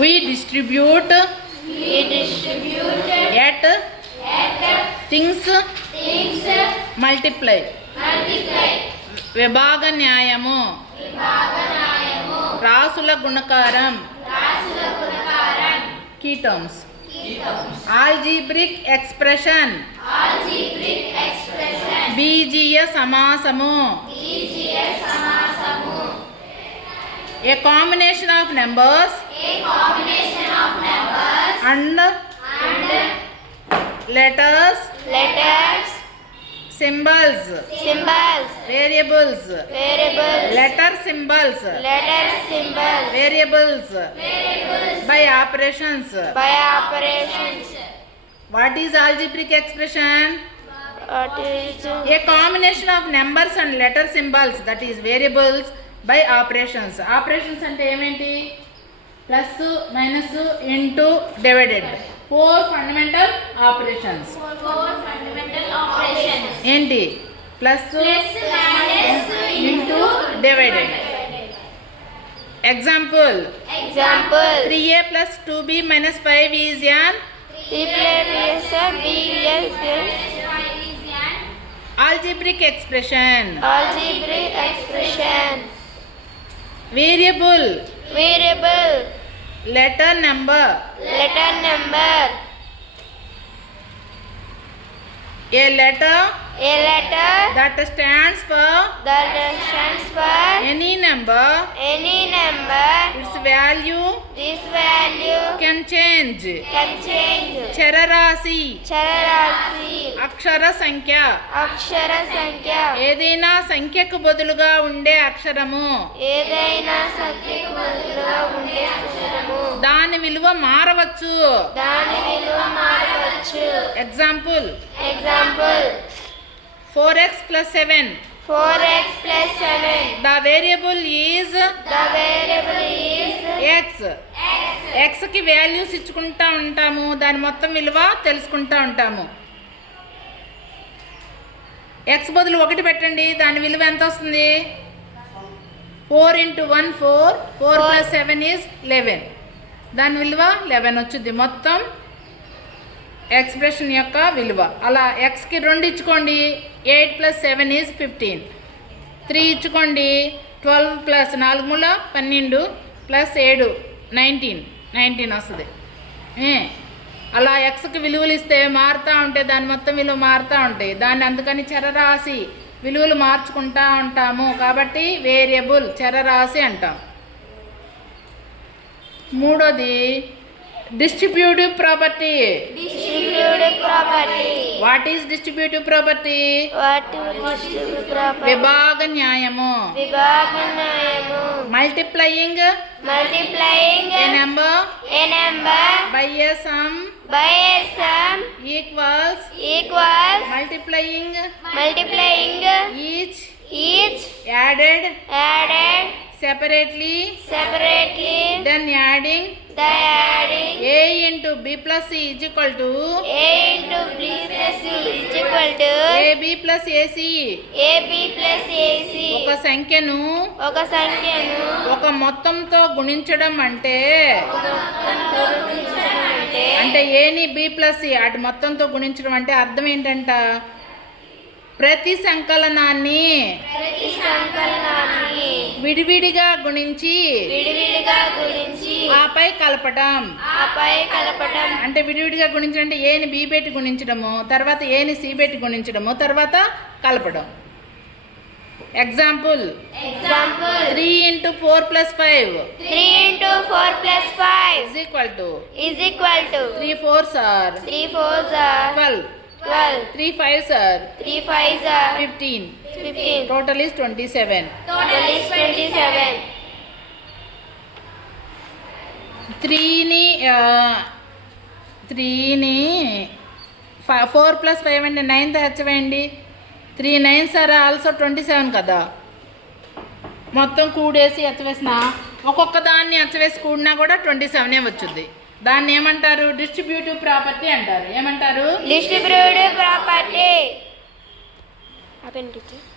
We distribute at things multiply. విభాగ న్యాయము రాసుల గుణకారం key terms. Algebraic expression బీజీయ సమాసము a combination of numbers and letters symbols variables letter symbols variables by operations. What is algebraic expression? A combination of numbers and letter symbols, that is variables, by operations. Operations ante ementi? Plus, minus, into, divided. Four fundamental operations. Enti? Plus, minus, into, divided. Example 3a plus 2b minus 5 is an algebraic expression. Variable letter number a letter that stands for any number its value can change. చరరాశి అక్షర సంఖ్య ఏదైనా సంఖ్యకు బదులుగా ఉండే అక్షరము దాని విలువ మారవచ్చు. Example 4x plus 7. The variable is x. Xకి వాల్యూస్ ఇచ్చుకుంటా ఉంటాము, దాని మొత్తం విలువ తెలుసుకుంటా ఉంటాము. x బదులు 1 పెట్టండి, దాని విలువ ఎంత వస్తుంది? 4 into 1 4 plus 7 is 11. దాని విలువ 11 వచ్చింది మొత్తం ఎక్స్ప్రెషన్ యొక్క విలువ. అలా ఎక్స్కి 2 ఇచ్చుకోండి, 8 plus 7 is 15. 3 ఇచ్చుకోండి, 12 plus 4 మూల 12 plus 7 19 వస్తుంది. అలా ఎక్స్కి విలువలు ఇస్తే మారుతూ ఉంటే దాని మొత్తం విలువ మారుతూ ఉంటాయి. దాన్ని అందుకని చరరాశి విలువలు మార్చుకుంటూ ఉంటాము కాబట్టి వేరియబుల్ చరరాశి అంటాం. మూడోది distributive property. What is distributive property? విభాగ న్యాయము multiplying a number by a sum equals multiplying each added separately then adding a into b plus c is equal to ab plus ac. ఒక సంఖ్యను ఒక మొత్తంతో గుణించడం అంటే ఏని b plus c అటు మొత్తంతో గుణించడం అంటే అర్థం ఏంటంట, ప్రతి సంకలనాన్ని విడివిడిగా గుణించి ఆపై కలపటం. అంటే విడివిడిగా గుణించడం అంటే ఏని బి పెట్టి గుణించడము, తర్వాత ఏని సి పెట్టి గుణించడము, తర్వాత కలపడం. Example 3 into 4 plus 5 is equal to 3 4s are 12 3 5s are 15 total is 27. 3ని 4 plus 5 అంటే 9తో హెచ్చవేయండి. 3 9s are also 27 కదా. మొత్తం కూడేసి హెచ్చవేసిన ఒక్కొక్క దాన్ని హెచ్చవేసి కూడినా కూడా 27 వచ్చుద్ది. దాన్ని ఏమంటారు? డిస్ట్రిబ్యూటివ్ ప్రాపర్టీ అంటారు. ఏమంటారు? Distributive property.